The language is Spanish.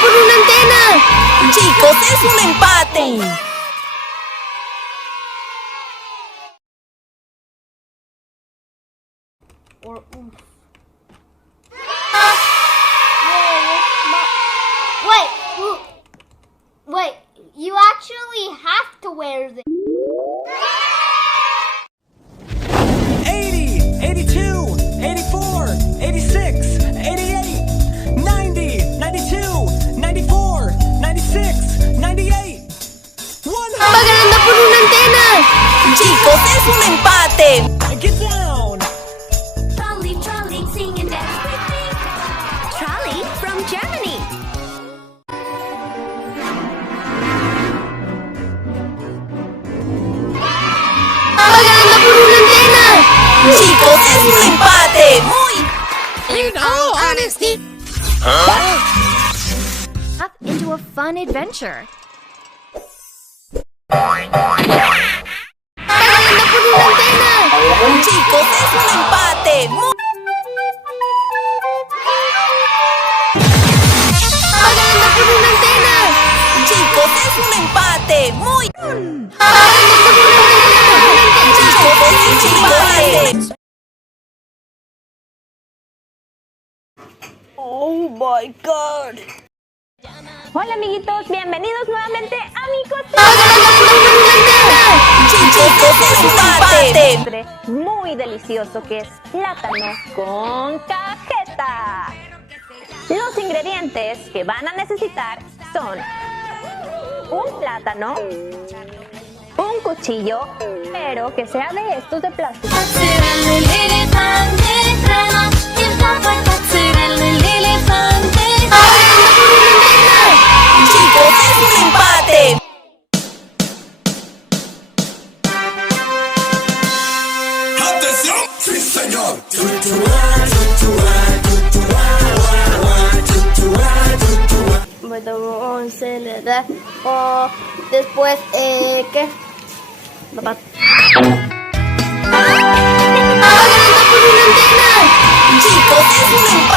por una antena! Chicos, es un empate. Wait, you actually have to wear this. 80, 82, 84, 86, 88, 90, 92, 94, 96, 98, 100. ¡Va ganando por una antena! Chicos, es un empate. Get down. Trolley, trolley, sing and dance with me. Trolley from Germany. ¡Va ganando por una antena! Chicos, es un empate. In all honesty. Up into a fun adventure. ¡Va ganando por una antena! Chicos, es un empate. ¡Va ganando por una antena! Chicos, es un empate. ¡Va ganando por una antena! Chicos, es un empate. Oh my God. Hola amiguitos, bienvenidos nuevamente a mi ¡Va ganando por una antena! Chicos, es un empate. postre muy delicioso que es plátano con cajeta. Los ingredientes que van a necesitar son un plátano, un cuchillo, pero que sea de estos de plástico. Chicos, es un empate. ¡Atención! ¡Sí, señor! Bueno, se le da. O después, ¿qué? ¡Va ganando por una antena! Chicos, es un empate.